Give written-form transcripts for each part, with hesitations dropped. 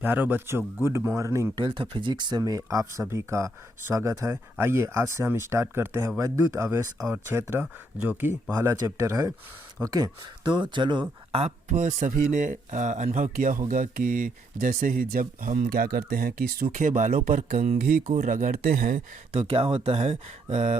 प्यारों बच्चों, good morning. 12th physics में आप सभी का स्वागत है। आइए आज से हम स्टार्ट करते हैं वैद्युत आवेश और क्षेत्र, जो कि पहला चैप्टर है। ओके, तो चलो, आप सभी ने अनुभव किया होगा कि जैसे ही जब हम क्या करते हैं कि सूखे बालों पर कंघी को रगड़ते हैं तो क्या होता है,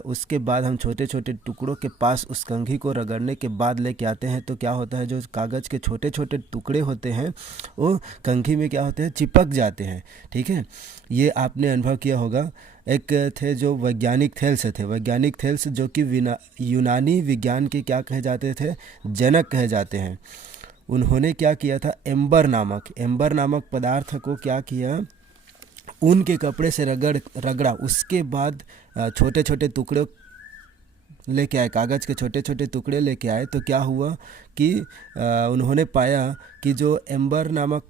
उसके बाद हम छोटे छोटे टुकड़ों के पास उस कंघी को रगड़ने के बाद लेके आते हैं तो क्या होता है, जो कागज़ के छोटे छोटे टुकड़े होते हैं वो कंघी में क्या होते हैं, चिपक जाते हैं। ठीक है, ये आपने अनुभव किया होगा। एक थे जो वैज्ञानिक थेल्स थे, वैज्ञानिक थेल्स जो कि यूनानी विज्ञान के क्या कहे जाते थे, जनक कहे जाते हैं। उन्होंने क्या किया था, एम्बर नामक पदार्थ को क्या किया, ऊन के कपड़े से रगड़ा। उसके बाद छोटे छोटे टुकड़े लेके आए, कागज़ के छोटे छोटे टुकड़े लेके आए तो क्या हुआ कि उन्होंने पाया कि जो एम्बर नामक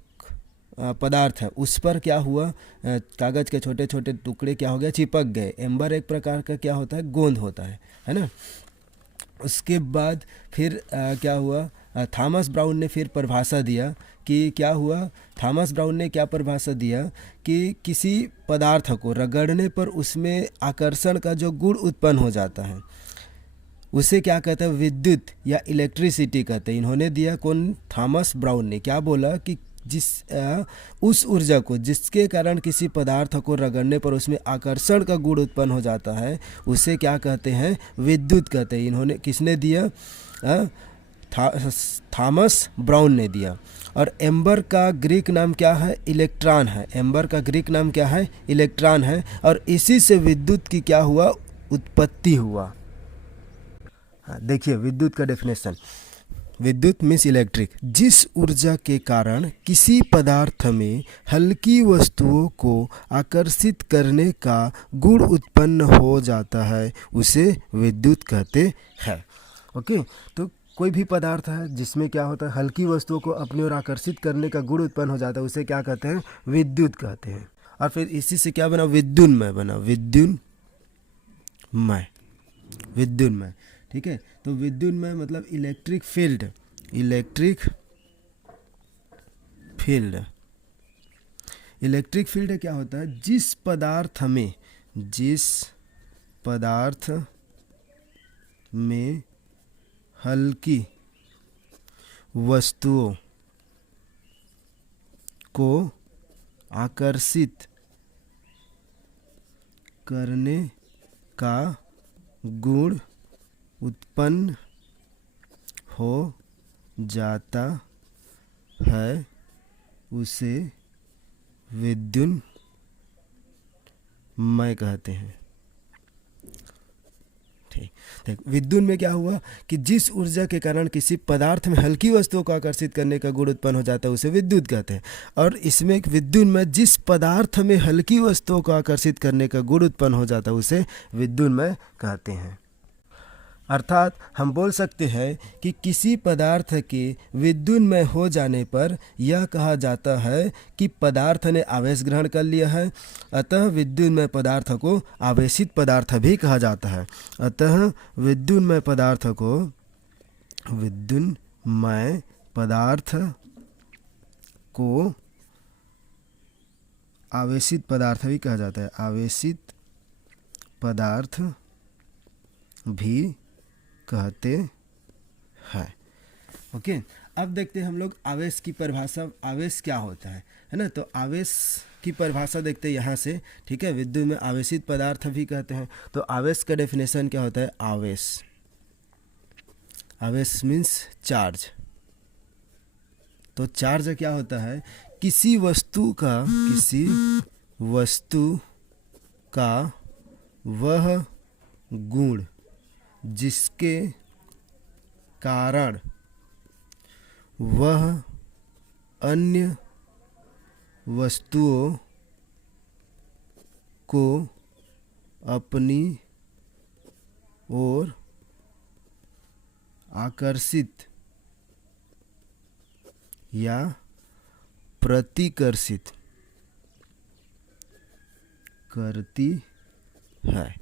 पदार्थ है उस पर क्या हुआ, कागज़ के छोटे छोटे टुकड़े क्या हो गया, चिपक गए। एम्बर एक प्रकार का क्या होता है, गोंद होता है ना। उसके बाद फिर क्या हुआ, थॉमस ब्राउन ने फिर परिभाषा दिया कि क्या हुआ, थॉमस ब्राउन ने क्या परिभाषा दिया कि किसी पदार्थ को रगड़ने पर उसमें आकर्षण का जो गुण उत्पन्न हो जाता है उसे क्या कहते हैं, विद्युत या इलेक्ट्रिसिटी कहते हैं। इन्होंने दिया, कौन, थॉमस ब्राउन ने क्या बोला कि उस ऊर्जा को जिसके कारण किसी पदार्थ को रगड़ने पर उसमें आकर्षण का गुण उत्पन्न हो जाता है उसे क्या कहते हैं, विद्युत कहते हैं। इन्होंने किसने दिया, थॉमस ब्राउन ने दिया। और एम्बर का ग्रीक नाम क्या है, इलेक्ट्रॉन है। एम्बर का ग्रीक नाम क्या है, इलेक्ट्रॉन है। और इसी से विद्युत की क्या हुआ, उत्पत्ति हुआ। देखिए विद्युत का डेफिनेशन, विद्युत मीन्स इलेक्ट्रिक, जिस ऊर्जा के कारण किसी पदार्थ में हल्की वस्तुओं को आकर्षित करने का गुण उत्पन्न हो जाता है उसे विद्युत कहते हैं। ओके, तो कोई भी पदार्थ है जिसमें क्या होता है, हल्की वस्तुओं को अपनी ओर आकर्षित करने का गुण उत्पन्न हो जाता है उसे क्या कहते हैं, विद्युत कहते हैं। और फिर इसी से क्या बना, विद्युन्मय बना, विद्युन्मय। ठीक है, तो विद्युन्मय मतलब इलेक्ट्रिक फील्ड, इलेक्ट्रिक फील्ड क्या होता है, जिस पदार्थ में हल्की वस्तुओं को आकर्षित करने का गुण उत्पन्न हो जाता है उसे विद्युन्मय कहते हैं। ठीक, विद्युत में क्या हुआ कि जिस ऊर्जा के कारण किसी पदार्थ में हल्की वस्तुओं को आकर्षित करने का गुण उत्पन्न हो जाता है उसे विद्युत कहते हैं। और इसमें विद्युत में जिस पदार्थ में हल्की वस्तुओं को आकर्षित करने का गुण उत्पन्न हो जाता है उसे विद्युन्मय कहते हैं। अर्थात हम बोल सकते हैं कि किसी पदार्थ के विद्युन्मय हो जाने पर यह कहा जाता है कि पदार्थ ने आवेश ग्रहण कर लिया है। अतः विद्युन्मय पदार्थ को आवेशित पदार्थ भी कहा जाता है। अतः विद्युन्मय पदार्थ को आवेशित पदार्थ भी कहा जाता है, आवेशित पदार्थ भी कहते हैं। ओके, अब देखते हैं हम लोग आवेश की परिभाषा, आवेश क्या होता है ना। तो आवेश की परिभाषा देखते हैं यहाँ से। ठीक है, विद्युत में आवेशित पदार्थ भी कहते हैं। तो आवेश का डेफिनेशन क्या होता है, आवेश मीन्स चार्ज। तो चार्ज क्या होता है, किसी वस्तु का वह गुण जिसके कारण वह अन्य वस्तुओं को अपनी ओर आकर्षित या प्रतिकर्षित करती है।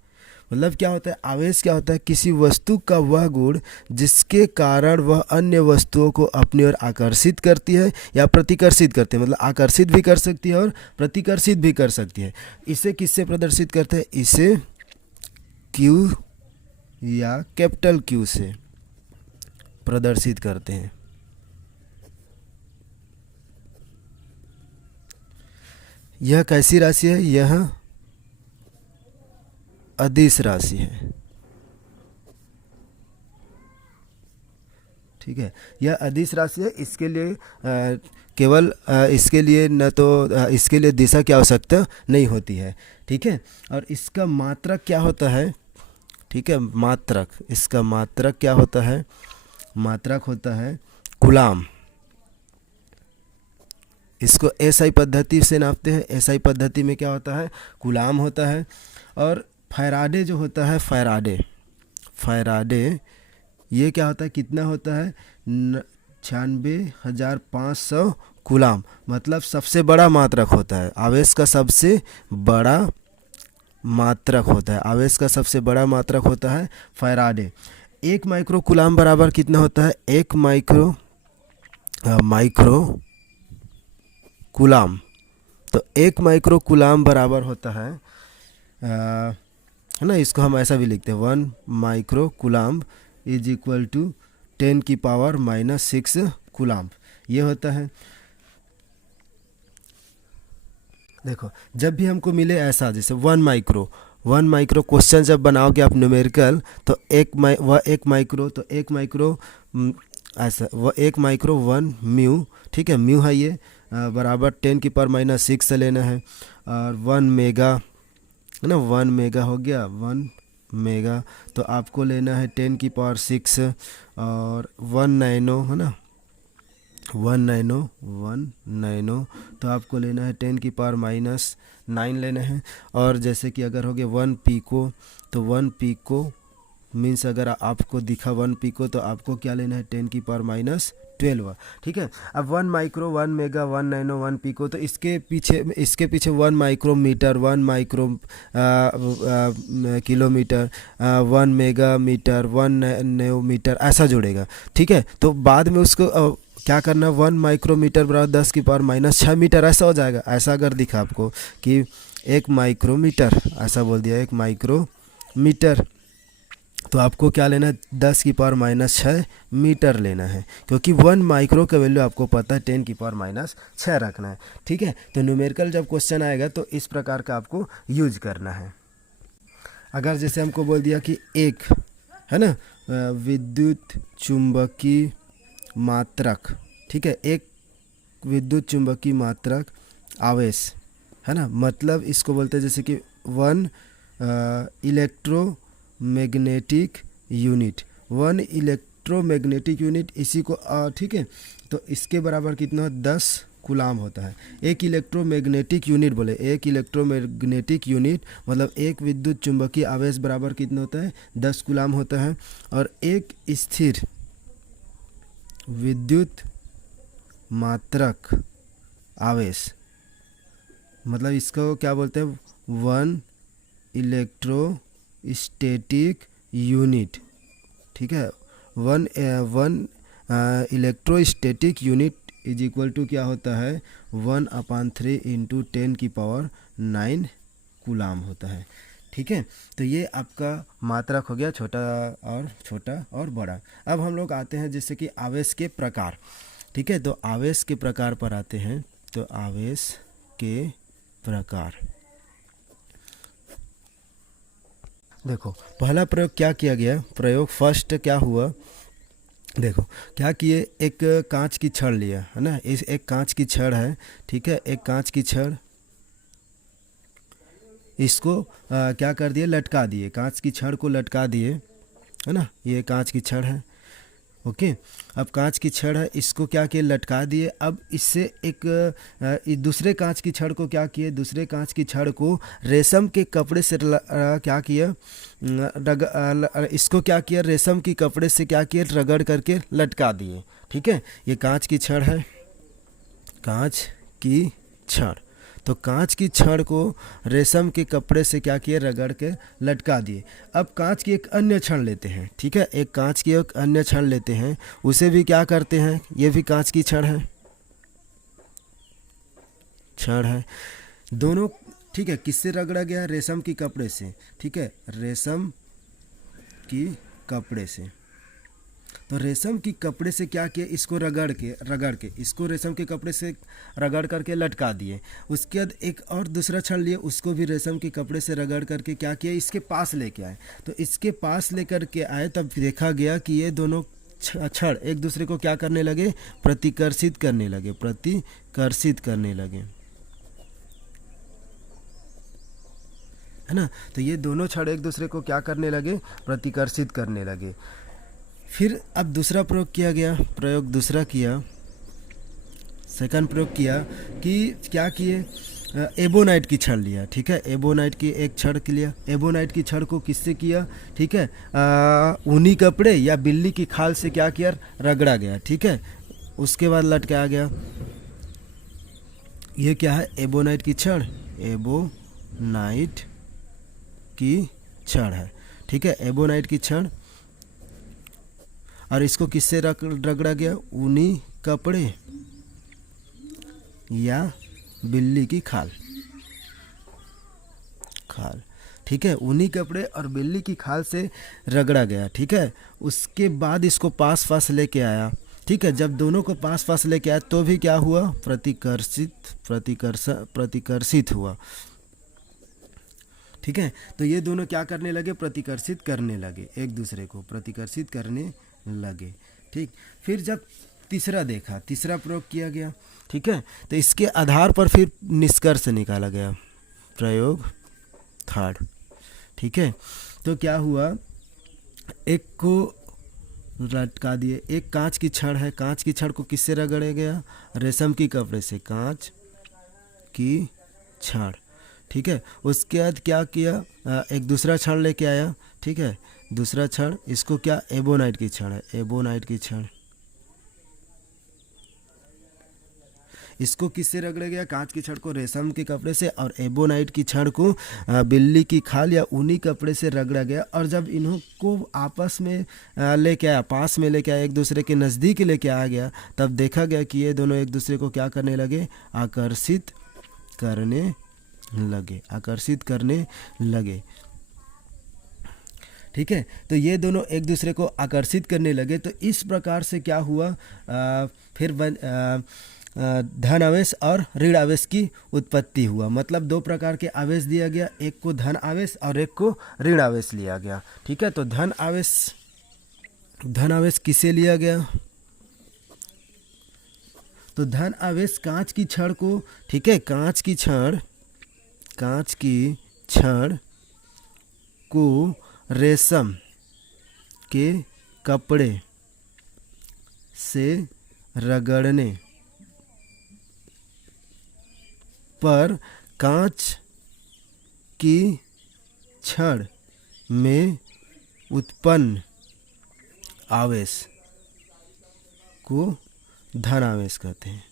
मतलब क्या होता है, आवेश क्या होता है, किसी वस्तु का वह गुण जिसके कारण वह अन्य वस्तुओं को अपनी ओर आकर्षित करती है या प्रतिकर्षित करती है। मतलब आकर्षित भी कर सकती है और प्रतिकर्षित भी कर सकती है। इसे किससे प्रदर्शित करते हैं, इसे क्यू या कैपिटल क्यू से प्रदर्शित करते हैं। यह कैसी राशि है, यह अदिश राशि है। ठीक है, यह अदिश राशि है। इसके लिए केवल इसके लिए न तो इसके लिए दिशा की आवश्यकता नहीं होती है। ठीक है, और इसका मात्रक क्या होता है, ठीक है, मात्रक, इसका मात्रक क्या होता है, मात्रक होता है कूलाम। इसको एसआई पद्धति से नापते हैं। एसआई पद्धति में क्या होता है, कूलाम होता है। और फैराडे जो होता है, फैराडे ये क्या होता है, कितना होता है, 96,500 कूलाम। मतलब सबसे बड़ा मात्रक होता है, आवेश का सबसे बड़ा मात्रक होता है, आवेश का सबसे बड़ा मात्रक होता है फैराडे। 1 माइक्रो कूलाम बराबर कितना होता है, 1 माइक्रो कूलाम। तो 1 माइक्रो कूलाम बराबर होता है है ना, इसको हम ऐसा भी लिखते हैं, 1 micro coulomb is equal to 10⁻⁻6 coulomb. ये होता है। देखो, जब भी हमको मिले ऐसा, जैसे 1 माइक्रो क्वेश्चन जब बनाओगे आप न्यूमेरिकल, तो 1 माइक्रो, तो 1 माइक्रो ऐसा, वह 1 माइक्रो 1 म्यू, ठीक है, म्यू है ये, बराबर 10⁻⁻6 से लेना है। और 1 मेगा है ना, 1 मेगा हो गया, 1 मेगा तो आपको लेना है 10⁻6। और 1 नैनो है ना, 1 नैनो तो आपको लेना है 10⁻⁹ लेना है। और जैसे कि अगर हो गया 1 पीको, तो 1 पीको मीन्स अगर आपको दिखा 1 पीको तो आपको क्या लेना है, 10⁻12। ठीक है, अब 1 माइक्रो, 1 मेगा, 1 नैनो, 1 पीको, तो इसके पीछे 1 micrometre, 1 micro kilometre, 1 mega metre, 1 nanometre ऐसा जुड़ेगा। ठीक है, तो बाद में उसको क्या करना, 1 माइक्रोमीटर बराबर 10⁻⁻6 मीटर ऐसा हो जाएगा। ऐसा अगर दिखा आपको कि 1 माइक्रोमीटर, ऐसा बोल दिया 1 माइक्रोमीटर, तो आपको क्या लेना है, 10⁻⁻6 मीटर लेना है, क्योंकि 1 माइक्रो का वैल्यू आपको पता है 10⁻⁻6 रखना है। ठीक है, तो न्यूमेरिकल जब क्वेश्चन आएगा तो इस प्रकार का आपको यूज करना है। अगर जैसे हमको बोल दिया कि एक है ना विद्युत चुंबकीय मात्रक, ठीक है, एक विद्युत चुंबकीय मात्रक आवेश है ना, मतलब इसको बोलते हैं जैसे कि 1 इलेक्ट्रोमैग्नेटिक यूनिट, 1 इलेक्ट्रोमैग्नेटिक यूनिट, इसी को ठीक है, तो इसके बराबर कितना 10 कूलाम होता है। एक इलेक्ट्रोमैग्नेटिक यूनिट बोले, एक इलेक्ट्रोमैग्नेटिक यूनिट मतलब एक विद्युत चुंबकीय आवेश बराबर कितना होता है, 10 कूलाम होता है। और एक स्थिर विद्युत मात्रक आवेश, मतलब इसको क्या बोलते हैं, 1 इलेक्ट्रोस्टैटिक यूनिट। ठीक है, 1 electrostatic unit is equal to क्या होता है, 1/3 × 10⁹ कूलाम होता है। ठीक है, तो ये आपका मात्रक हो गया, छोटा और बड़ा। अब हम लोग आते हैं जैसे कि आवेश के प्रकार। ठीक है, तो आवेश के प्रकार पर आते हैं। तो आवेश के प्रकार, देखो पहला प्रयोग क्या किया गया, प्रयोग फर्स्ट क्या हुआ, देखो क्या किए, एक कांच की छड़ लिया है ना, इस एक कांच की छड़ है। ठीक है, एक कांच की छड़, इसको क्या कर दिए, लटका दिए, कांच की छड़ को लटका दिए है ना, ये कांच की छड़ है। ओके, अब कांच की छड़ है, इसको क्या किए, लटका दिए। अब इससे एक दूसरे कांच की छड़ को क्या किए, दूसरे कांच की छड़ को रेशम के कपड़े से क्या किया, इसको क्या किया, रेशम की कपड़े से क्या किया, रगड़ करके लटका दिए। ठीक है, ये कांच की छड़ है, कांच की छड़। तो कांच की छड़ को रेशम के कपड़े से क्या किए, रगड़ के लटका दिए। अब कांच की एक अन्य छड़ लेते हैं, ठीक है, एक कांच की एक अन्य छड़ लेते हैं, उसे भी क्या करते हैं, ये भी कांच की छड़ है, छड़ है दोनों, ठीक है। किससे रगड़ा गया, रेशम की कपड़े से, ठीक है, रेशम की कपड़े से। तो रेशम की कपड़े से क्या किया, इसको रगड़ के इसको रेशम के कपड़े से रगड़ करके लटका दिए। उसके बाद एक और दूसरा छड़ लिए, उसको भी रेशम के कपड़े से रगड़ करके क्या किया, इसके पास लेके आए। तो इसके पास लेकर के आए तब देखा गया कि ये दोनों छड़ एक दूसरे को क्या करने लगे, प्रतिकर्षित करने लगे, प्रतिकर्षित करने लगे, है ना। तो ये दोनों छड़ एक दूसरे को क्या करने लगे, प्रतिकर्षित करने लगे। फिर अब दूसरा प्रयोग किया गया, प्रयोग दूसरा किया, सेकंड प्रयोग किया कि क्या किए, एबोनाइट की छड़ लिया, ठीक है, एबोनाइट की एक छड़ के लिया। एबोनाइट की छड़ को किससे किया, ठीक है, ऊनी कपड़े या बिल्ली की खाल से क्या किया, रगड़ा गया, ठीक है। उसके बाद लटकाया गया। ये क्या है, एबोनाइट की छड़, एबोनाइट की छड़ है, ठीक है, एबोनाइट की छड़। और इसको किससे रगड़ा गया, ऊनी कपड़े या बिल्ली की खाल, ठीक है, ऊनी कपड़े और बिल्ली की खाल से रगड़ा गया, ठीक है। उसके बाद इसको पास लेके आया, ठीक है। जब दोनों को पास लेके आया तो भी क्या हुआ, प्रतिकर्षित हुआ, ठीक है। तो ये दोनों क्या करने लगे, प्रतिकर्षित करने लगे, एक दूसरे को प्रतिकर्षित करने लगे, ठीक। फिर जब तीसरा देखा, तीसरा प्रयोग किया गया, ठीक है। तो इसके आधार पर फिर निष्कर्ष निकाला गया, प्रयोग थर्ड, ठीक है। तो क्या हुआ, एक को लटका दिए, एक कांच की छड़ है, कांच की छड़ को किससे रगड़ा गया, रेशम की कपड़े से, कांच की छड़, ठीक है। उसके बाद क्या किया, एक दूसरा छड़ लेके आया, ठीक है, दूसरा छड़, इसको क्या, एबोनाइट की छड़ है, एबोनाइट की छड़। इसको किससे रगड़ा गया, कांच की छड़ को रेशम के कपड़े से, और एबोनाइट की छड़ को बिल्ली की खाल या ऊनी कपड़े से रगड़ा गया। और जब इन्हों को आपस में लेके आया, पास में लेके आया, एक दूसरे के नज़दीक लेके आ गया, तब देखा गया कि ये दोनों एक दूसरे को क्या करने लगे, आकर्षित करने लगे, आकर्षित करने लगे, ठीक है। तो ये दोनों एक दूसरे को आकर्षित करने लगे। तो इस प्रकार से क्या हुआ, फिर धन आवेश और ऋण आवेश की उत्पत्ति हुआ। मतलब दो प्रकार के आवेश दिया गया, एक को धन आवेश और एक को ऋण आवेश लिया गया, ठीक है। तो धन आवेश किसे लिया गया, तो धन आवेश कांच की छड़ को, ठीक है, कांच की छड़ को रेशम के कपड़े से रगड़ने पर कांच की छड़ में उत्पन्न आवेश को धन आवेश कहते हैं,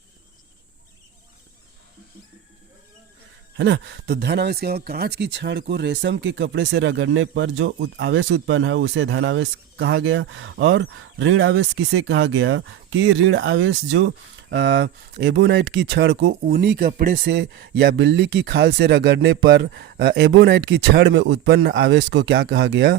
है ना। तो धन आवेश क्या होगा, कांच की छड़ को रेशम के कपड़े से रगड़ने पर जो आवेश उत्पन्न है उसे धन आवेश कहा गया। और ऋण आवेश किसे कहा गया, कि ऋण आवेश जो एबोनाइट की छड़ को ऊनी कपड़े से या बिल्ली की खाल से रगड़ने पर एबोनाइट की छड़ में उत्पन्न आवेश को क्या कहा गया,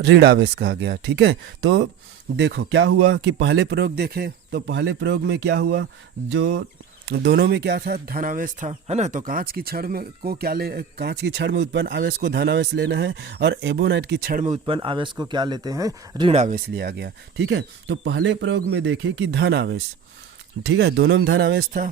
ऋण आवेश कहा गया, ठीक है। तो देखो क्या हुआ कि पहले प्रयोग देखें तो पहले प्रयोग में क्या हुआ, जो दोनों में क्या था, धन आवेश था, है ना। तो कांच की छड़ में को क्या कांच की छड़ में उत्पन्न आवेश को धन आवेश लेना है, और एबोनाइट की छड़ में उत्पन्न आवेश को क्या लेते हैं, ऋण आवेश लिया गया, ठीक है। तो पहले प्रयोग में देखें कि धन आवेश, ठीक है, दोनों में धन आवेश था,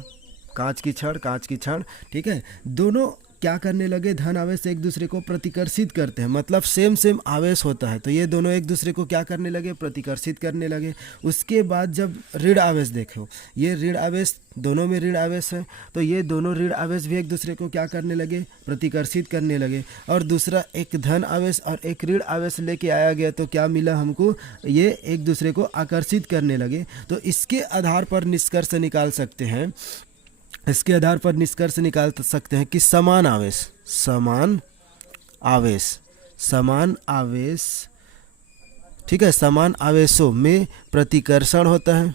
कांच की छड़, ठीक है। दोनों क्या करने लगे, धन आवेश एक दूसरे को प्रतिकर्षित करते हैं, मतलब सेम आवेश होता है, तो ये दोनों एक दूसरे को क्या करने लगे, प्रतिकर्षित करने लगे। उसके बाद जब ऋण आवेश देखो, ये ऋण आवेश, दोनों में ऋण आवेश है, तो ये दोनों ऋण आवेश भी एक दूसरे को क्या करने लगे, प्रतिकर्षित करने लगे। और दूसरा एक धन आवेश और एक ऋण आवेश लेके आया गया, तो क्या मिला हमको, ये एक दूसरे को आकर्षित करने लगे। तो इसके आधार पर निष्कर्ष निकाल सकते हैं इसके आधार पर निष्कर्ष निकाल सकते हैं कि समान आवेश, समान आवेश, समान आवेश, ठीक है, समान आवेशों में प्रतिकर्षण होता है,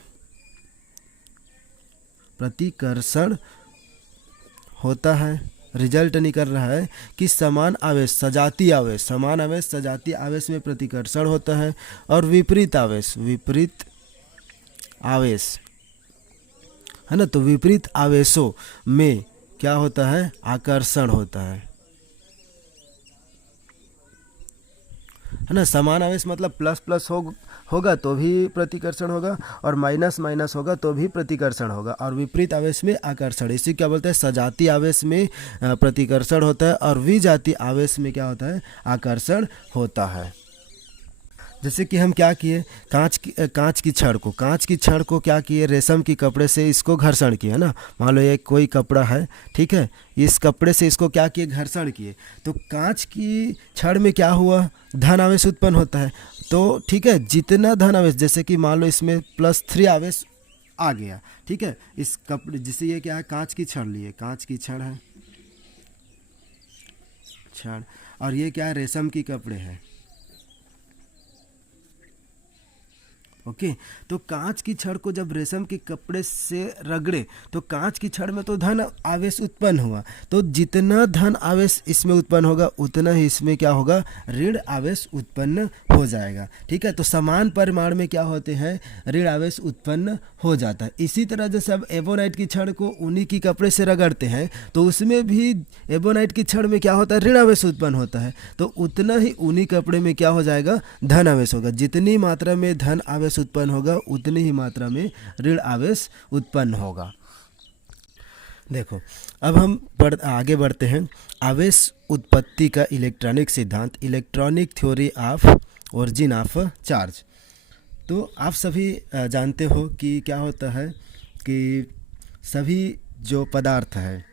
प्रतिकर्षण होता है। रिजल्ट निकल रहा है कि समान आवेश सजातीय आवेश, समान आवेश सजातीय आवेश में प्रतिकर्षण होता है, और विपरीत आवेश, विपरीत आवेश, है ना, तो विपरीत आवेशों में क्या होता है, आकर्षण होता है ना। समान आवेश मतलब प्लस प्लस होगा तो भी प्रतिकर्षण होगा, और माइनस माइनस होगा तो भी प्रतिकर्षण होगा, और विपरीत आवेश में आकर्षण। इसी क्या बोलते हैं, सजातीय आवेश में प्रतिकर्षण होता है, और विजातीय आवेश में क्या होता है, आकर्षण होता है। जैसे कि हम क्या किए, कांच की छड़ को क्या किए, रेशम की कपड़े से इसको घर्षण किए, है ना। मान लो ये कोई कपड़ा है, ठीक है, इस कपड़े से इसको क्या किए, घर्षण किए, तो कांच की छड़ में क्या हुआ, धन आवेश उत्पन्न होता है। तो ठीक है, जितना धन आवेश, जैसे कि मान लो इसमें +3 आवेश आ गया, ठीक है, इस कपड़े, जिससे ये क्या है, कांच की छड़ लिए, कांच की छड़ है, छड़, और ये क्या है, रेशम की कपड़े है, ओके। तो कांच की छड़ को जब रेशम के कपड़े से रगड़े तो कांच की छड़ में तो धन आवेश उत्पन्न हुआ, तो जितना धन आवेश इसमें उत्पन्न होगा उतना ही इसमें क्या होगा, ऋण आवेश उत्पन्न हो जाएगा, ठीक है। तो समान परिमाण में क्या होते हैं, ऋण आवेश उत्पन्न हो जाता है। इसी तरह जैसे अब एबोनाइट की छड़ को ऊनी की कपड़े से रगड़ते हैं तो उसमें भी एबोनाइट की छड़ में क्या होता है, ऋण आवेश उत्पन्न होता है, तो उतना ही ऊनी कपड़े में क्या हो जाएगा, धन आवेश होगा। जितनी मात्रा में धन आवेश उत्पन्न होगा उतनी ही मात्रा में ऋण आवेश उत्पन्न होगा। देखो अब हम आगे बढ़ते हैं। आवेश उत्पत्ति का इलेक्ट्रॉनिक सिद्धांत, electronic theory of origin of charge. तो आप सभी जानते हो कि क्या होता है कि सभी जो पदार्थ है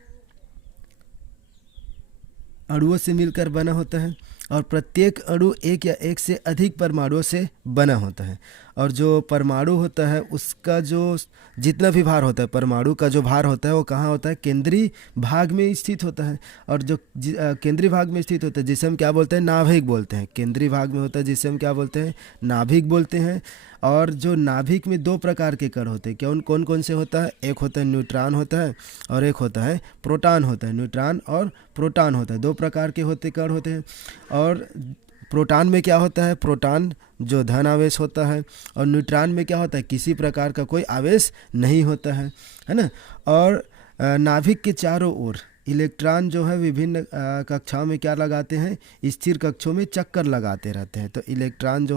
अणुओं से मिलकर बना होता है, और प्रत्येक अणु एक या एक से अधिक परमाणुओं से बना होता है, और जो परमाणु होता है उसका जो जितना भी भार होता है, परमाणु का जो भार होता है वो कहाँ होता है, केंद्रीय भाग में स्थित होता है, और जो केंद्रीय भाग में स्थित होता है जिसे हम क्या बोलते हैं, नाभिक बोलते हैं। केंद्रीय भाग में होता है जिसे हम क्या बोलते हैं, नाभिक बोलते हैं। और जो नाभिक में 2 प्रकार के कण होते हैं, कौन कौन से होता है, एक होता है न्यूट्रॉन होता है, और एक होता है प्रोटॉन होता है। न्यूट्रॉन और प्रोटॉन होता है, 2 प्रकार के कण होते हैं। और प्रोटॉन में क्या होता है, प्रोटॉन जो धन आवेश होता है, और न्यूट्रॉन में क्या होता है, किसी प्रकार का कोई आवेश नहीं होता है ना। और नाभिक के चारों ओर इलेक्ट्रॉन जो है विभिन्न कक्षाओं में क्या लगाते हैं, स्थिर कक्षों में चक्कर लगाते रहते हैं। तो इलेक्ट्रॉन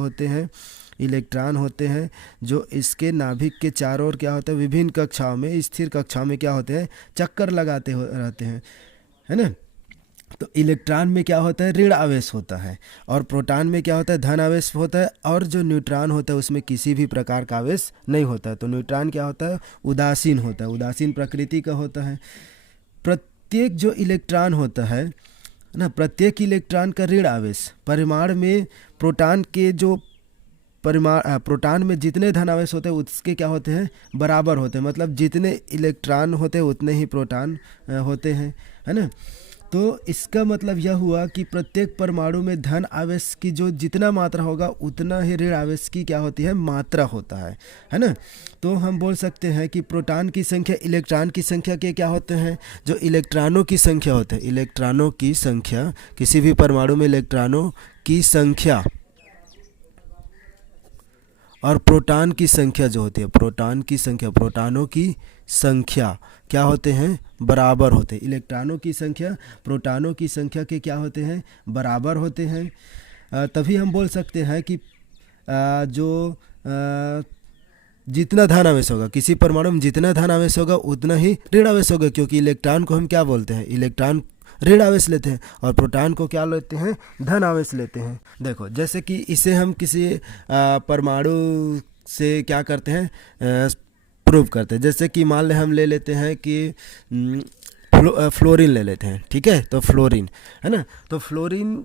होते हैं जो इसके नाभिक के चारों ओर क्या होता है, विभिन्न कक्षाओं में, स्थिर कक्षाओं में क्या होते हैं, चक्कर लगाते रहते हैं, है ना। तो इलेक्ट्रॉन में क्या होता है, ऋण आवेश होता है, और प्रोटॉन में क्या होता है, धन आवेश होता है, और जो न्यूट्रॉन होता है उसमें किसी भी प्रकार का आवेश नहीं होता है। तो न्यूट्रॉन क्या होता है, उदासीन होता है, उदासीन प्रकृति का होता है। प्रत्येक जो इलेक्ट्रॉन होता है ना, प्रत्येक इलेक्ट्रॉन का ऋण आवेश परिमाण में प्रोटॉन के जो प्रोटॉन में जितने धन आवेश होते हैं उसके क्या होते हैं, बराबर होते हैं। मतलब जितने इलेक्ट्रॉन होते हैं उतने ही प्रोटॉन होते हैं, है ना। तो इसका मतलब यह हुआ कि प्रत्येक परमाणु में धन आवेश की जो जितना मात्रा होगा उतना ही ऋण आवेश की क्या होती है, मात्रा होता है ना। तो हम बोल सकते हैं कि प्रोटॉन की संख्या इलेक्ट्रॉन की संख्या के क्या होते हैं, जो इलेक्ट्रॉनों की संख्या होते हैं, इलेक्ट्रॉनों की संख्या, किसी भी परमाणु में इलेक्ट्रॉनों की संख्या और प्रोटॉन की संख्या जो होती है, प्रोटॉन की संख्या, प्रोटॉनों की संख्या क्या होते हैं, बराबर होते हैं। इलेक्ट्रॉनों की संख्या प्रोटॉनों की संख्या के क्या होते हैं, बराबर होते हैं। तभी हम बोल सकते हैं कि जितना धन आवेश होगा, किसी परमाणु में जितना धन आवेश होगा उतना ही ऋण आवेश होगा, क्योंकि इलेक्ट्रॉन को हम क्या बोलते हैं, इलेक्ट्रॉन ऋण आवेश लेते हैं, और प्रोटॉन को क्या लेते हैं, धन आवेश लेते हैं। देखो जैसे कि इसे हम किसी परमाणु से क्या करते हैं, प्रूव करते हैं। जैसे कि मान ले हम ले लेते हैं कि फ्लोरीन ले लेते हैं, ठीक है। तो फ्लोरीन है ना, तो फ्लोरीन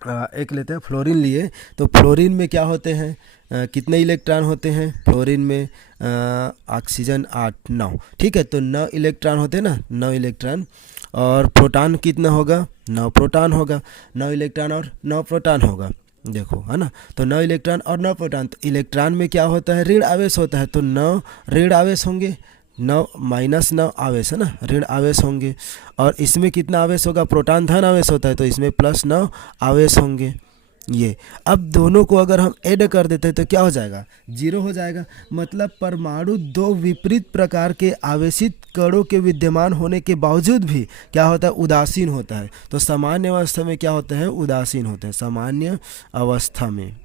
एक लेते हैं फ्लोरीन लिए। तो फ्लोरीन में क्या होते हैं, कितने इलेक्ट्रॉन होते हैं फ्लोरीन में? ऑक्सीजन 8 9, ठीक है। तो 9 इलेक्ट्रॉन होते हैं ना, 9 इलेक्ट्रॉन। और प्रोटॉन कितना होगा? 9 प्रोटॉन होगा। 9 इलेक्ट्रॉन और 9 प्रोटॉन होगा, देखो है ना। तो 9 इलेक्ट्रॉन और 9 प्रोटॉन। तो इलेक्ट्रॉन में क्या होता है? ऋण आवेश होता है, तो 9 ऋण आवेश होंगे, 9 माइनस 9 आवेश है ना, ऋण आवेश होंगे। और इसमें कितना आवेश होगा? प्रोटॉन धन आवेश होता है, तो इसमें +9 आवेश होंगे ये। अब दोनों को अगर हम ऐड कर देते हैं तो क्या हो जाएगा? 0 हो जाएगा। मतलब परमाणु दो विपरीत प्रकार के आवेशित कणों के विद्यमान होने के बावजूद भी क्या होता है? उदासीन होता है। तो सामान्य अवस्था में क्या होते हैं? उदासीन होते हैं, सामान्य अवस्था में।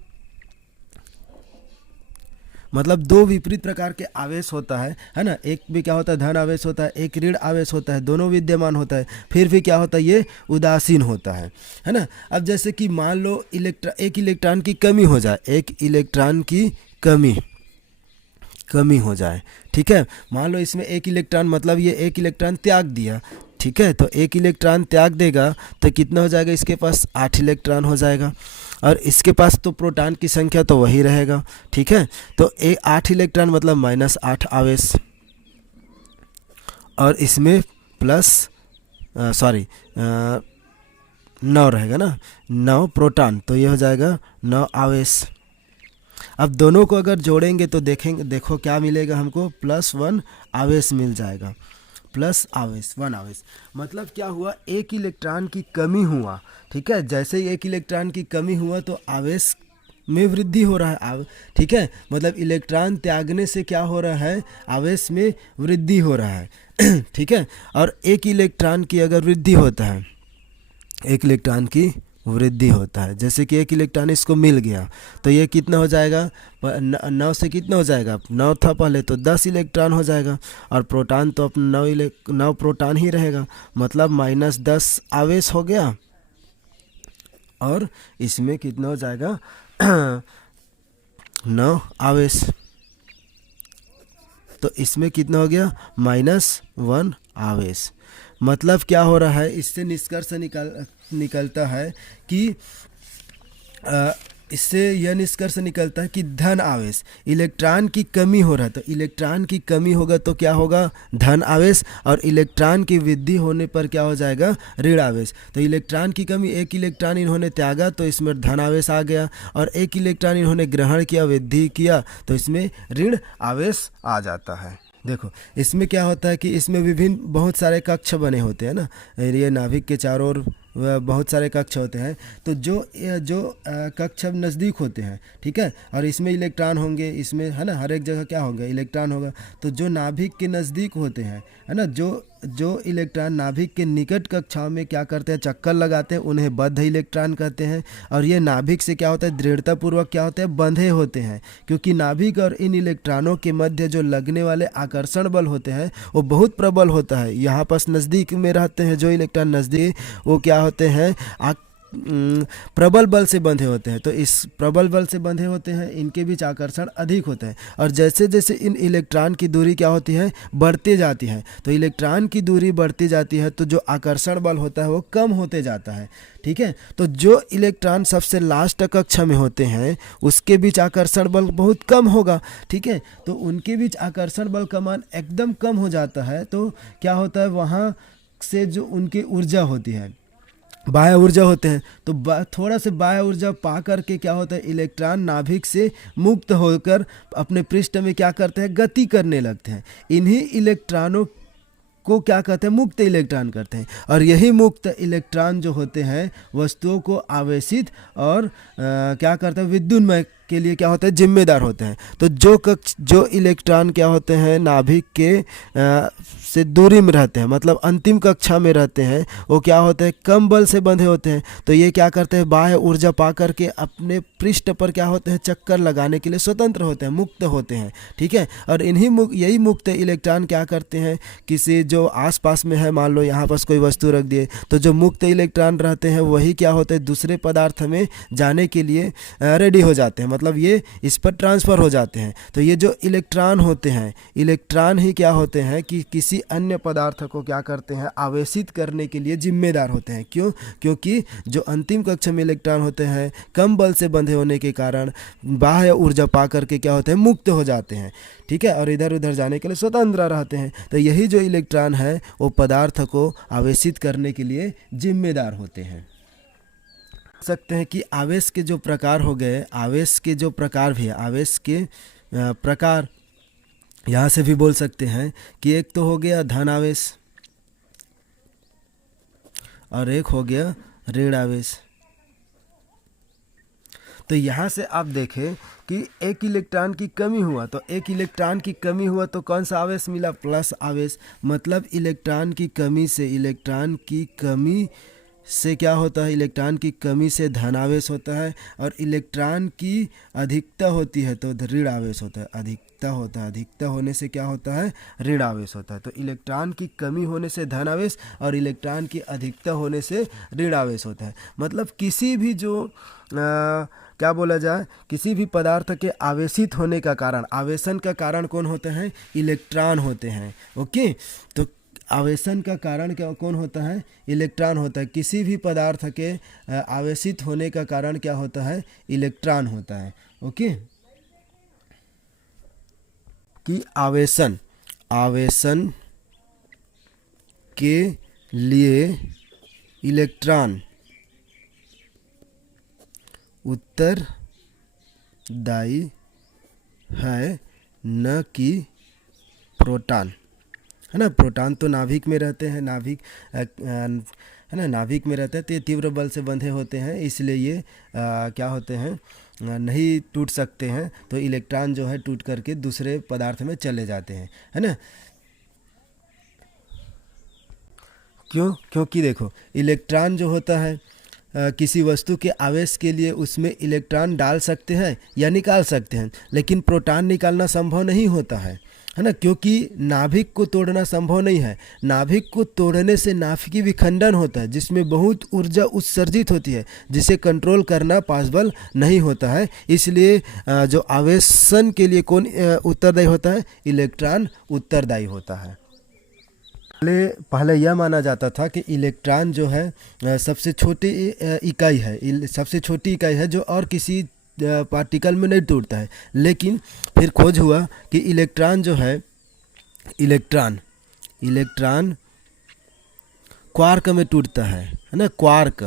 मतलब दो विपरीत प्रकार के आवेश होता है ना। एक भी क्या होता है? धन आवेश होता है, एक ऋण आवेश होता है, दोनों विद्यमान होता है, फिर भी क्या होता है? ये उदासीन होता है ना। अब जैसे कि मान लो एक इलेक्ट्रॉन की कमी हो जाए, एक इलेक्ट्रॉन की कमी हो जाए, ठीक है। मान लो इसमें एक इलेक्ट्रॉन, मतलब ये एक इलेक्ट्रॉन त्याग दिया, ठीक है। तो एक इलेक्ट्रॉन त्याग देगा तो कितना हो जाएगा? इसके पास 8 इलेक्ट्रॉन हो जाएगा। और इसके पास तो प्रोटॉन की संख्या तो वही रहेगा, ठीक है। तो 8 इलेक्ट्रॉन मतलब -8 आवेश। और इसमें नौ रहेगा ना, 9 प्रोटॉन, तो ये हो जाएगा 9 आवेश। अब दोनों को अगर जोड़ेंगे तो देखेंगे, देखो क्या मिलेगा हमको? +1 आवेश मिल जाएगा, +1 आवेश। मतलब क्या हुआ? एक इलेक्ट्रॉन की कमी हुआ, ठीक है। जैसे ही एक इलेक्ट्रॉन की कमी हुआ तो आवेश में वृद्धि हो रहा है, ठीक है। मतलब इलेक्ट्रॉन त्यागने से क्या हो रहा है? आवेश में वृद्धि हो रहा है ठीक है। और एक इलेक्ट्रॉन की अगर वृद्धि होता है, एक इलेक्ट्रॉन की वृद्धि होता है, जैसे कि एक इलेक्ट्रॉन इसको मिल गया, तो ये कितना हो जाएगा? 9 से कितना हो जाएगा? 9 था पहले, तो 10 इलेक्ट्रॉन हो जाएगा। और प्रोटॉन तो अपना 9 प्रोटॉन ही रहेगा, मतलब -10 आवेश हो गया। और इसमें कितना हो जाएगा? 9 आवेश। तो इसमें कितना हो गया? -1 आवेश। मतलब क्या हो रहा है? इससे निष्कर्ष निकलता है कि इससे यह निष्कर्ष निकलता है कि धन आवेश, इलेक्ट्रॉन की कमी हो रहा है, तो इलेक्ट्रॉन की कमी होगा तो क्या होगा? धन आवेश। और इलेक्ट्रॉन की वृद्धि होने पर क्या हो जाएगा? ऋण आवेश। तो इलेक्ट्रॉन की कमी, एक इलेक्ट्रॉन इन्होंने त्यागा तो इसमें धन आवेश आ गया, और एक इलेक्ट्रॉन इन्होंने ग्रहण किया, वृद्धि किया, तो इसमें ऋण आवेश आ जाता है। देखो इसमें क्या होता है कि इसमें विभिन्न बहुत सारे कक्ष बने होते हैं ना, ये नाभिक के चारों ओर बहुत सारे कक्ष होते हैं। तो जो कक्ष नज़दीक होते हैं, ठीक है, और इसमें इलेक्ट्रॉन होंगे, इसमें है ना, हर एक जगह क्या होगा? इलेक्ट्रॉन होगा। तो जो नाभिक के नज़दीक होते हैं, है ना, जो इलेक्ट्रॉन नाभिक के निकट कक्षाओं में क्या करते हैं? चक्कर लगाते हैं, उन्हें बद्ध इलेक्ट्रॉन कहते हैं। और ये नाभिक से क्या होता है? दृढ़तापूर्वक क्या होते हैं? बंधे होते हैं, क्योंकि नाभिक और इन इलेक्ट्रॉनों के मध्य जो लगने वाले आकर्षण बल होते हैं वो बहुत प्रबल होता है। यहाँ पास नज़दीक में रहते हैं जो इलेक्ट्रॉन नज़दीक, वो क्या होते हैं? प्रबल बल से बंधे होते हैं। तो इस प्रबल बल से बंधे होते हैं, इनके बीच आकर्षण अधिक होता है। और जैसे जैसे इन इलेक्ट्रॉन की दूरी क्या होती है? बढ़ती जाती है। तो इलेक्ट्रॉन की दूरी बढ़ती जाती है तो जो आकर्षण बल होता है वो कम होते जाता है, ठीक है। तो जो इलेक्ट्रॉन सबसे लास्ट कक्षा में होते हैं उसके बीच आकर्षण बल बहुत कम होगा, ठीक है। तो उनके बीच आकर्षण बल का मान एकदम कम हो जाता है। तो क्या होता है? वहाँ से जो उनकी ऊर्जा होती है, बाह्य ऊर्जा होते हैं, तो थोड़ा से बाह्य ऊर्जा पा करके क्या होता है? इलेक्ट्रॉन नाभिक से मुक्त होकर अपने पृष्ठ में क्या करते हैं? गति करने लगते हैं। इन्हीं इलेक्ट्रॉनों को क्या कहते हैं? मुक्त इलेक्ट्रॉन करते हैं। और यही मुक्त इलेक्ट्रॉन जो होते हैं वस्तुओं को आवेशित और क्या करते हैं? विद्युन्मय के लिए क्या होता है? जिम्मेदार होते हैं। तो जो इलेक्ट्रॉन क्या होते हैं? नाभिक के से दूरी में रहते हैं, मतलब अंतिम कक्षा में रहते हैं, वो क्या होते हैं? कम बल से बंधे होते हैं। तो ये क्या करते हैं? बाह्य ऊर्जा पा करके अपने पृष्ठ पर क्या होते हैं? चक्कर लगाने के लिए स्वतंत्र होते हैं, मुक्त होते हैं, ठीक है। और यही मुक्त इलेक्ट्रॉन क्या करते हैं? किसी जो आसपास में है, मान लो यहाँ पास कोई वस्तु रख दिए, तो जो मुक्त इलेक्ट्रॉन रहते हैं वही क्या होते हैं? दूसरे पदार्थ में जाने के लिए रेडी हो जाते हैं, मतलब मतलब ये इस पर ट्रांसफ़र हो जाते हैं। तो ये जो इलेक्ट्रॉन होते हैं, इलेक्ट्रॉन ही क्या होते हैं कि किसी अन्य पदार्थ को क्या करते हैं, आवेशित करने के लिए जिम्मेदार होते हैं। क्यों? क्योंकि जो अंतिम कक्षा में इलेक्ट्रॉन होते हैं कम बल से बंधे होने के कारण बाह्य ऊर्जा पा करके क्या होते हैं, मुक्त हो जाते हैं। ठीक है, और इधर उधर जाने के लिए स्वतंत्र रहते हैं। तो यही जो इलेक्ट्रॉन है वो पदार्थ को आवेशित करने के लिए जिम्मेदार होते हैं। सकते हैं कि आवेश के जो प्रकार हो गए, आवेश के जो प्रकार भी है, आवेश के प्रकार यहाँ से भी बोल सकते हैं कि एक तो हो गया धन आवेश और एक हो गया ऋण आवेश। तो यहाँ से आप देखें कि एक इलेक्ट्रॉन की कमी हुआ, तो एक इलेक्ट्रॉन की कमी हुआ तो कौन सा आवेश मिला, प्लस आवेश। मतलब इलेक्ट्रॉन की कमी से, इलेक्ट्रॉन की कमी से क्या होता है, इलेक्ट्रॉन की कमी से धन आवेश होता है, और इलेक्ट्रॉन की अधिकता होती है तो ऋण आवेश होता है। अधिकता होता है, अधिकता होने से क्या होता है, ऋण आवेश होता है। तो इलेक्ट्रॉन की कमी होने से धन आवेश और इलेक्ट्रॉन की अधिकता होने से ऋण आवेश होता है। मतलब किसी भी जो क्या बोला जाए, किसी भी पदार्थ के आवेशित होने का कारण, आवेशन का कारण कौन होते हैं, इलेक्ट्रॉन होते हैं। ओके, तो आवेशन का कारण क्या कौन होता है, इलेक्ट्रॉन होता है। किसी भी पदार्थ के आवेशित होने का कारण क्या होता है, इलेक्ट्रॉन होता है। ओके, कि आवेशन, आवेशन के लिए इलेक्ट्रॉन उत्तरदायी है, न कि प्रोटॉन, है ना। प्रोटॉन तो नाभिक में रहते हैं, नाभिक है ना, नाभिक में रहते हैं, तो ये तीव्र बल से बंधे होते हैं, इसलिए ये क्या होते हैं, नहीं टूट सकते हैं। तो इलेक्ट्रॉन जो है टूट करके दूसरे पदार्थ में चले जाते हैं, है ना। क्यों? क्योंकि देखो इलेक्ट्रॉन जो होता है किसी वस्तु के आवेश के लिए उसमें इलेक्ट्रॉन डाल सकते हैं या निकाल सकते हैं, लेकिन प्रोटॉन निकालना संभव नहीं होता है ना, क्योंकि नाभिक को तोड़ना संभव नहीं है। नाभिक को तोड़ने से नाभिकीय विखंडन होता है, जिसमें बहुत ऊर्जा उत्सर्जित होती है, जिसे कंट्रोल करना पॉसिबल नहीं होता है। इसलिए जो आवेशन के लिए कौन उत्तरदायी होता है, इलेक्ट्रॉन उत्तरदायी होता है। पहले यह माना जाता था कि इलेक्ट्रॉन जो है सबसे छोटी इकाई है, सबसे छोटी इकाई है जो और किसी पार्टिकल में नहीं टूटता है। लेकिन फिर खोज हुआ कि इलेक्ट्रॉन जो है, इलेक्ट्रॉन क्वार्क में टूटता है ना। क्वार्क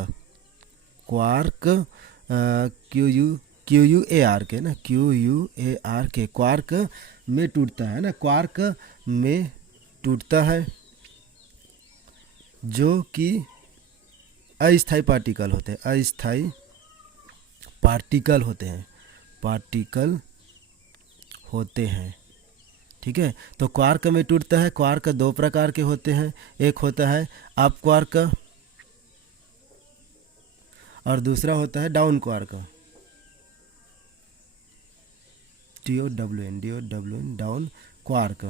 QUAR के ना, QUAR के क्वार्क में टूटता है ना, क्वार्क में टूटता है, जो कि अस्थायी पार्टिकल होते हैं, अस्थायी पार्टिकल होते हैं। ठीक है, तो क्वार्क में टूटता है। क्वार्क दो प्रकार के होते हैं, एक होता है अप क्वार्क और दूसरा होता है down quark, DOWN down quark,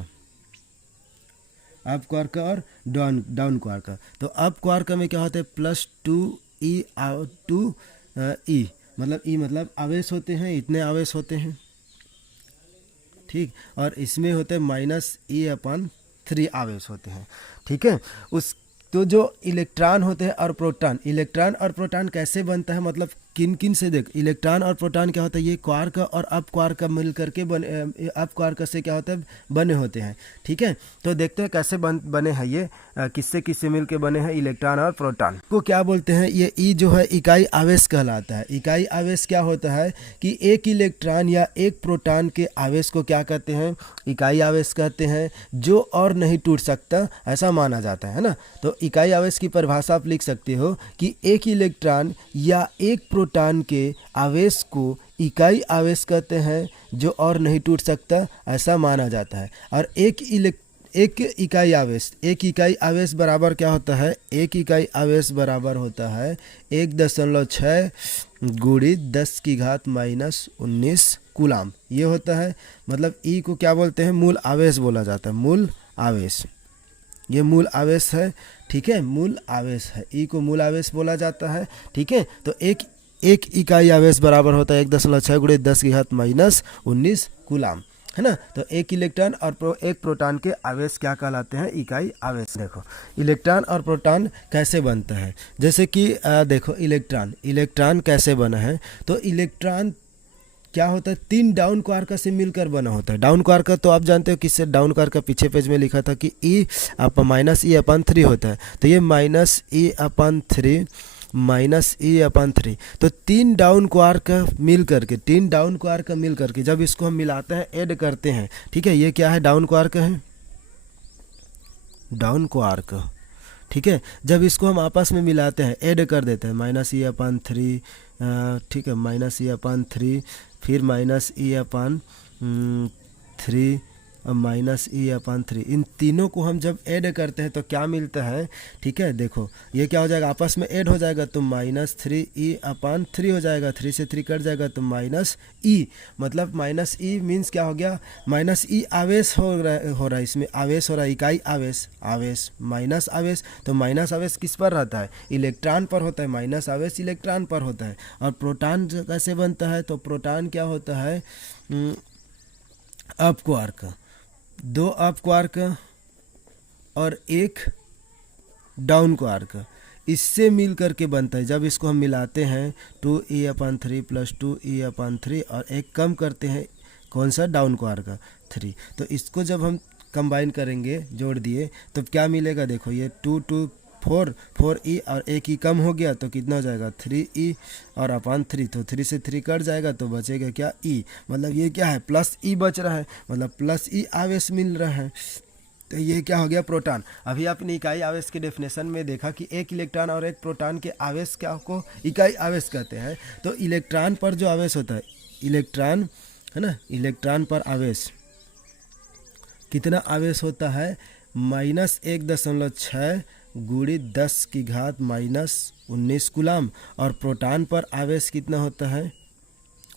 up quark और डाउन क्वार्क। तो अप क्वार्क में क्या होता है, +2e मतलब E मतलब आवेश होते हैं, इतने आवेश होते हैं, ठीक। और इसमें होते हैं -E/3 आवेश होते हैं, ठीक है। उस तो जो इलेक्ट्रॉन होते हैं और प्रोटॉन कैसे बनता है, मतलब किन किन से देख, इलेक्ट्रॉन और प्रोटॉन क्या होता है, ये क्वार्क और अप क्वार्क मिल करके अप क्वार्क से क्या होता है, बने होते हैं। ठीक है, तो देखते हैं कैसे बने हैं ये, किससे किससे मिल के बने हैं, इलेक्ट्रॉन और प्रोटॉन को क्या बोलते हैं। ये ई जो है इकाई आवेश कहलाता है। इकाई आवेश क्या होता है कि एक इलेक्ट्रॉन या एक प्रोटॉन के आवेश को क्या कहते हैं, इकाई आवेश कहते हैं, जो और नहीं टूट सकता, ऐसा माना जाता है ना। तो इकाई आवेश की परिभाषा आप लिख सकते हो कि एक इलेक्ट्रॉन या एक प्रोटॉन के आवेश को इकाई आवेश कहते हैं, जो और नहीं टूट सकता, ऐसा माना जाता है। और एक इकाई आवेश बराबर क्या होता है, एक इकाई आवेश बराबर होता है 1.6 × 10⁻⁻19 कूलाम। ये होता है, मतलब ई को क्या बोलते हैं, मूल आवेश बोला जाता है, मूल आवेश। ये मूल आवेश है, ठीक है, मूल आवेश है, ई को मूल आवेश बोला जाता है, ठीक है। तो एक एक इकाई आवेश बराबर होता है 1.6 गुणे 10 की घात माइनस 19 कूलाम, है ना। तो एक इलेक्ट्रॉन और एक प्रोटॉन के आवेश क्या कहलाते हैं, इकाई आवेश। देखो इलेक्ट्रॉन और प्रोटॉन कैसे बनता है, जैसे कि देखो इलेक्ट्रॉन कैसे बना है। तो इलेक्ट्रॉन क्या होता है, 3 डाउन क्वार्क से मिलकर बना होता है। डाउन क्वार्क तो आप जानते हो किससे, डाउन क्वार्क पीछे पेज में लिखा था कि ई माइनस ई अपन 3 होता है। तो ये माइनस ई अपन 3 तो 3 डाउन क्वार्क मिल करके, 3 डाउन क्वार्क मिल करके जब इसको हम मिलाते हैं, ऐड करते हैं, ठीक है। ये क्या है, डाउन क्वार्क है, डाउन क्वार्क, ठीक है। जब इसको हम आपस में मिलाते हैं, ऐड कर देते हैं, माइनस ई अपन 3, ठीक है, माइनस ई अपन 3, फिर माइनस ई अपन 3 और माइनस ई अपन 3, इन तीनों को हम जब ऐड करते हैं तो क्या मिलता है, ठीक है। देखो ये क्या हो जाएगा, आपस में ऐड हो जाएगा तो माइनस 3 ई अपन 3 हो जाएगा, 3 से 3 कट जाएगा तो माइनस ई, मतलब माइनस ई मीन्स क्या हो गया, माइनस ई आवेश हो रहा है, इसमें आवेश हो रहा है, इकाई आवेश माइनस आवेश। तो माइनस आवेश किस पर रहता है, इलेक्ट्रॉन पर होता है, माइनस आवेश इलेक्ट्रॉन पर होता है। और प्रोटॉन कैसे बनता है, तो प्रोटॉन क्या होता है, अप क्वार्क, 2 अप क्वार्क और 1 डाउन क्वार्क, इससे मिल करके बनता है। जब इसको हम मिलाते हैं 2e/3 प्लस 2e/3 और एक कम करते हैं, कौन सा, डाउन क्वार्क 3, तो इसको जब हम कंबाइन करेंगे, जोड़ दिए, तो क्या मिलेगा, देखो ये 2 4e और एक ई कम हो गया तो कितना हो जाएगा 3e और अपन 3, तो 3 से 3 कट जाएगा तो बचेगा क्या, e, मतलब ये क्या है, प्लस ई बच रहा है, मतलब प्लस ई आवेश मिल रहा है। तो ये क्या हो गया, प्रोटॉन। अभी आपने इकाई आवेश के डेफिनेशन में देखा कि एक इलेक्ट्रॉन और एक प्रोटॉन के आवेश क्या को इकाई आवेश कहते हैं। तो इलेक्ट्रॉन पर जो आवेश होता है, इलेक्ट्रॉन है ना, इलेक्ट्रॉन पर आवेश कितना आवेश होता है, -1.6 गुणे 10 की घात माइनस 19 कूलाम। और प्रोटॉन पर आवेश कितना होता है,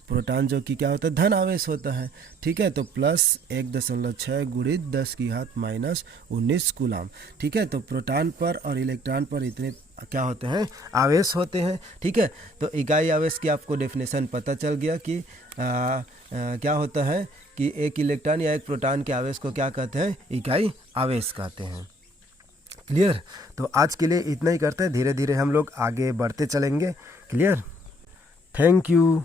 प्रोटॉन जो कि क्या होता है, धन आवेश होता है, ठीक है। तो प्लस 1.6 गुणे 10 की घात माइनस 19 कूलाम, ठीक है। तो प्रोटॉन पर और इलेक्ट्रॉन पर इतने क्या होते हैं, आवेश होते हैं, ठीक है। तो इकाई आवेश की आपको डेफिनेशन पता चल गया कि क्या होता है कि एक इलेक्ट्रॉन या एक प्रोटॉन के आवेश को क्या कहते हैं, इकाई आवेश कहते हैं। क्लियर। तो आज के लिए इतना ही करते हैं, धीरे धीरे हम लोग आगे बढ़ते चलेंगे। क्लियर। Thank you.